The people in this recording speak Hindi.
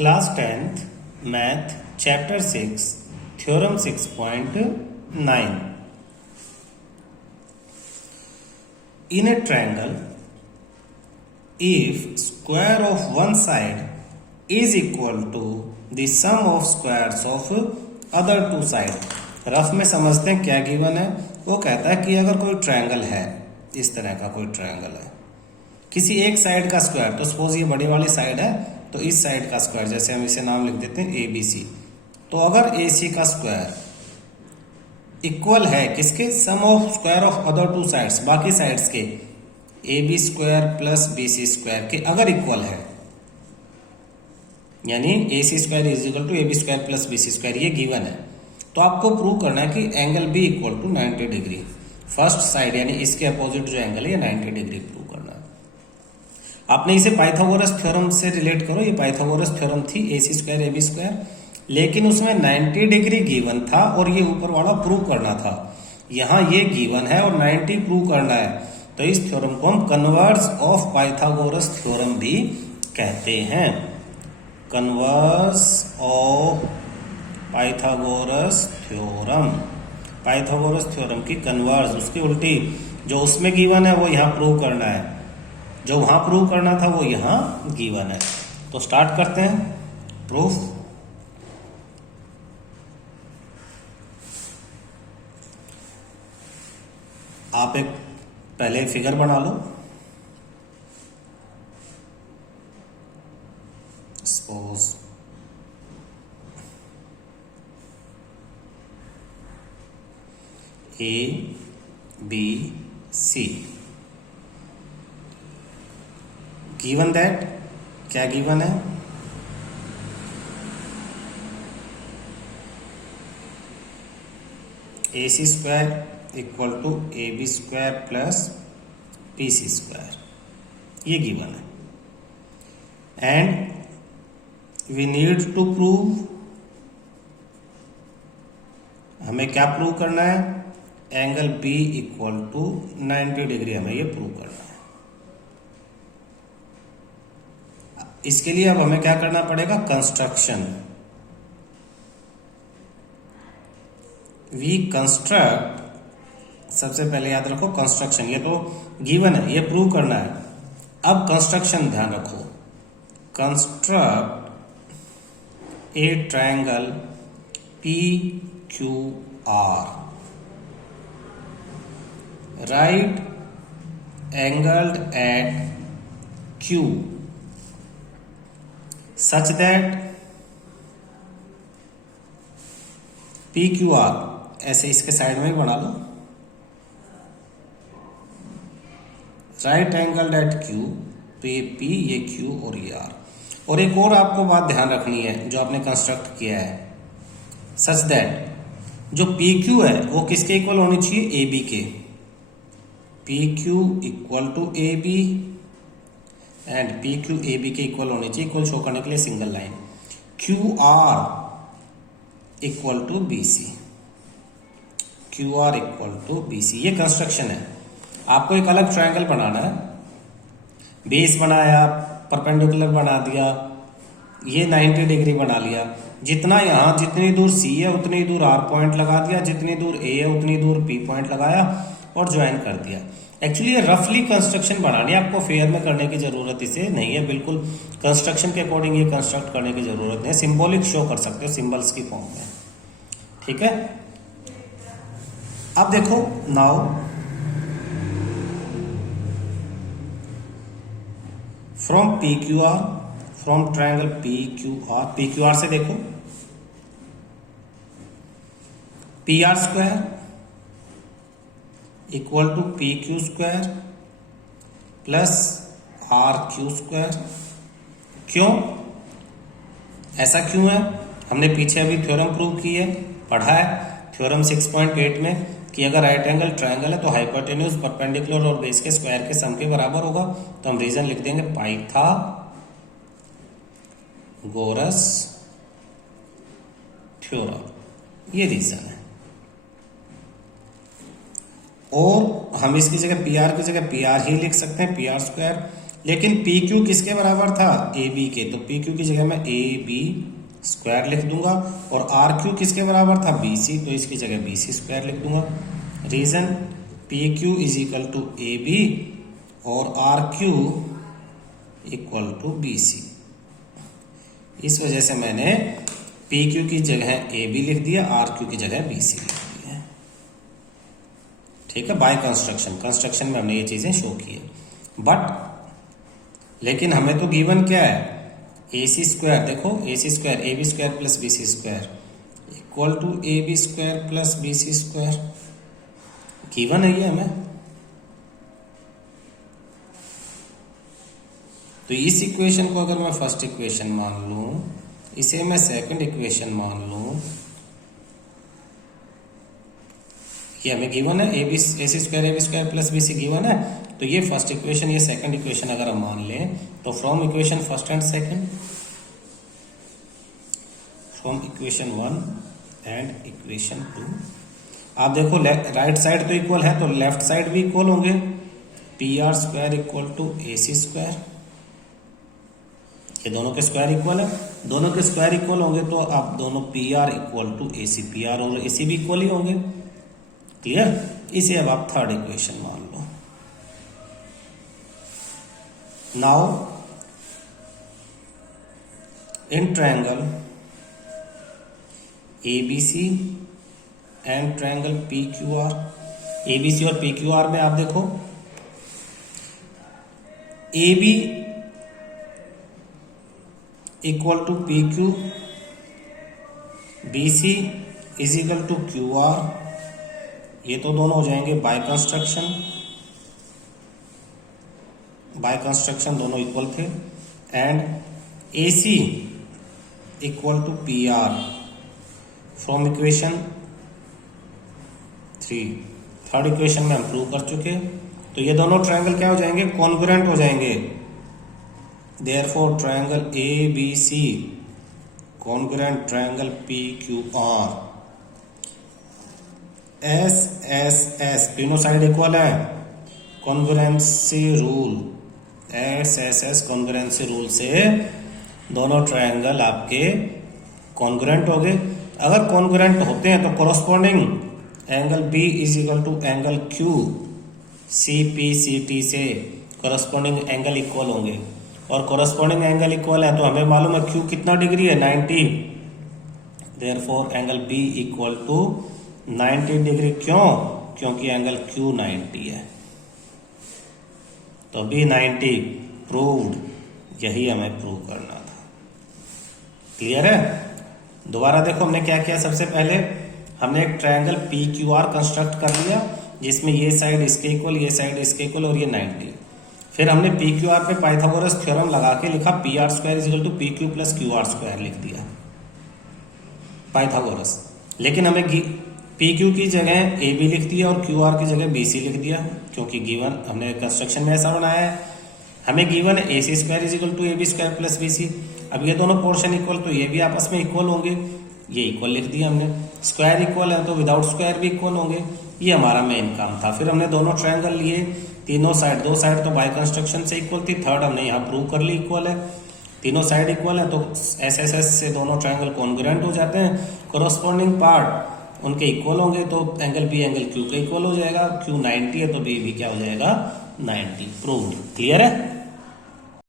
Class 10th Math Chapter 6 Theorem 6.9. In a triangle, if square of one side is equal to the sum of squares of other two side. Rough में समझते हैं क्या गिवन है। वो कहता है कि अगर कोई ट्रायंगल है, इस तरह का कोई ट्रायंगल है, किसी एक साइड का स्क्वायर, तो सपोज ये बड़ी वाली साइड है, तो इस साइड का स्क्वायर, जैसे हम इसे नाम लिख देते हैं ABC, तो अगर AC का स्क्वायर इक्वल है किसके, sum of square of other two sides, बाकी साइड्स के AB square plus BC square के अगर इक्वल है, यानी AC square is equal to AB square plus BC square, ये गिवन है, तो आपको प्रूव करना है कि angle B equal to 90 degree, first side यानी इसके अपोजिट जो एंगल है ये 90 डिग्री प्रूव करना है। आपने इसे पाइथागोरस थ्योरम से रिलेट करो, ये पाइथागोरस थ्योरम थी AC स्क्वायर AB स्क्वायर, लेकिन उसमें 90 डिग्री गिवन था और ये ऊपर वाला प्रूव करना था। यहाँ ये गिवन है और 90 प्रूव करना है, तो इस थ्योरम को हम कन्वर्स ऑफ पाइथागोरस थ्योरम भी कहते हैं। Converse of Pythagoras theorem, Pythagoras theorem की कन्वर्स, उसकी उल्टी, जो उसमें गिवन है वो यहाँ प्रूव करना है, जो वहां प्रूव करना था वो यहाँ गिवन है। तो स्टार्ट करते हैं प्रूफ। आप एक पहले फिगर बना लो, सपोज ABC, गिवन दैट, क्या गिवन है, AC square equal to AB square plus BC square, ये गिवन है। And we need to prove, हमें क्या प्रूव करना है, angle B equal to 90 degree, हमें ये प्रूव करना है। इसके लिए अब हमें क्या करना पड़ेगा, कंस्ट्रक्शन। वी कंस्ट्रक्ट, सबसे पहले याद रखो कंस्ट्रक्शन, ये तो गिवन है, ये प्रूव करना है। अब कंस्ट्रक्शन ध्यान रखो, construct A triangle PQR, right angled at Q such that PQR, ऐसे इसके साइड में भी बना लो, राइट एंगल एट Q, तो ये P, ये Q और ये R। और एक और आपको बात ध्यान रखनी है जो आपने कंस्ट्रक्ट किया है, सच दैट जो PQ है वो किसके इक्वल होनी चाहिए, AB के। PQ equal to AB and PQ AB के इक्वल होनी चाहिए, इक्वल शो करने के लिए single line. QR equal to BC, QR equal to BC, ये कंस्ट्रक्शन है। आपको एक अलग ट्रायंगल बनाना है, बेस बनाया, परपेंडिकुलर बना दिया, ये 90 डिग्री बना लिया, जितना यहाँ जितनी दूर C है उतनी दूर R पॉइंट लगा दिया, जितनी दूर A है उतनी दूर P पॉइंट लगाया और ज्वाइन कर दिया। एक्चुअली ये रफली कंस्ट्रक्शन बनानी है, आपको फेयर में करने की जरूरत इसे नहीं है, बिल्कुल कंस्ट्रक्शन के अकॉर्डिंग ये कंस्ट्रक्ट करने की जरूरत नहीं है। सिंबॉलिक शो कर सकते हो सिंबल्स की फॉर्म में, ठीक है। अब देखो now from PQR, from triangle PQR से देखो PR square equal to PQ square plus RQ square. क्यों, ऐसा क्यों है, हमने पीछे अभी थ्योरम प्रूव की है, पढ़ा है थ्योरम 6.8 में कि अगर राइट एंगल ट्रायंगल है तो हाइपोटेन्यूज, परपेंडिकुलर और बेस के स्क्वायर के सम के बराबर होगा। तो हम रीजन लिख देंगे पाइथागोरस थ्योरम, ये रीजन है। और हम इसकी जगह PR की जगह PR ही लिख सकते हैं, PR स्क्वायर लेकिन पी क्यू किसके बराबर था, ए बी के, तो पी क्यू की जगह मैं ए बी स्क्वायर लिख दूंगा, और आर क्यू किसके बराबर था, बी सी, तो इसकी जगह बी सी स्क्वायर लिख दूंगा। Reason P Q is equal to A B और R Q equal to B C. इस वजह से मैंने पी क्यू की जगह ए बी लिख दिया, आर क्यू की जगह बी सी लिख दिया। ठीक है, बाय कंस्ट्रक्शन में हमने ये चीजें शो की है। बट लेकिन हमें तो गिवन क्या है, ए सी स्क्वायर, देखो A C square A B square plus B C square equal to A B square plus B C square given है ये हमें। तो इस इक्वेशन को अगर मैं फर्स्ट इक्वेशन मान लूं, इसे मैं सेकंड इक्वेशन मान लूं, ये हमें गिवन है, A C square plus B C given है, तो ये फर्स्ट इक्वेशन, ये सेकंड इक्वेशन अगर हम मान लें, तो from equation first and second, from equation 1 and equation 2, आप देखो राइट साइड तो इक्वल है, तो लेफ्ट साइड भी इक्वल होंगे, P R square equal to A C square, ये दोनों के स्क्वायर इक्वल है, दोनों के स्क्वायर इक्वल होंगे तो आप दोनों P R equal to A C, P R और ए सी भी इक्वल ही होंगे। क्लियर, इसे अब आप थर्ड इक्वेशन मान लो। Now in triangle ABC and triangle P Q R, ABC और पी क्यू आर में आप देखो A B equal to P Q, B C is equal to Q R, ये तो दोनों हो जाएंगे बाय कंस्ट्रक्शन दोनों इक्वल थे। And A C equal to P R from equation 3, third equation में हम प्रूव कर चुके, तो ये दोनों ट्रायंगल क्या हो जाएंगे, कॉन्ग्रुएंट हो जाएंगे। Therefore triangle A B C congruent triangle P Q R, S S S तीनों साइड इक्वल है, congruency rule, S S S congruency rule से दोनों ट्रायंगल आपके कॉन्ग्रुएंट हो गए। अगर कॉन्ग्रुएंट होते हैं तो corresponding angle B is equal to angle Q C P C T से कोरस्पॉन्डिंग एंगल इक्वल होंगे, और कोरस्पॉन्डिंग एंगल इक्वल है तो हमें मालूम है क्यू कितना डिग्री है, 90, therefore angle B equal to 90 degree. क्यों, क्योंकि एंगल क्यू 90 है, तो बी 90 प्रूव्ड, यही हमें प्रूव करना था। क्लियर है, दोबारा देखो हमने क्या किया, सबसे पहले हमने एक triangle P Q are construct कर लिया जिसमें ये साइड इसके इक्वल, ये साइड इसके इक्वल और ये 90। फिर हमने पी क्यू आर पे पाइथागोरस थ्योरम लगा के लिखा P R square is equal to P Q plus Q R square लिख दिया पाइथागोरस। लेकिन हमें पी क्यू की जगह ए बी लिख दिया और क्यू आर की जगह बी सी लिख दिया, क्योंकि गिवन हमने कंस्ट्रक्शन में ऐसा बनाया है। हमें गिवन है A C square is equal to A B square plus B C. अब ये दोनों पोर्शन इक्वल, तो ये भी आपस में इक्वल होंगे, ये इक्वल लिख दिया हमने। स्क्वायर इक्वल है तो विदाउट स्क्वायर भी इक्वल होंगे, ये हमारा मेन काम था। फिर हमने दोनों ट्रायंगल लिए, तीनों साइड, दो साइड तो बाय कंस्ट्रक्शन से इक्वल थी, थर्ड हमने यहाँ प्रूव कर ली इक्वल है, तीनों साइड इक्वल है तो एस एस एस से दोनों ट्रायंगल कॉन्ग्रुएंट हो जाते हैं, कोरस्पॉन्डिंग पार्ट उनके इक्वल होंगे, तो एंगल बी एंगल क्यू का इक्वल हो जाएगा, क्यू 90 है तो बी भी क्या हो जाएगा 90, प्रूव्ड। क्लियर है।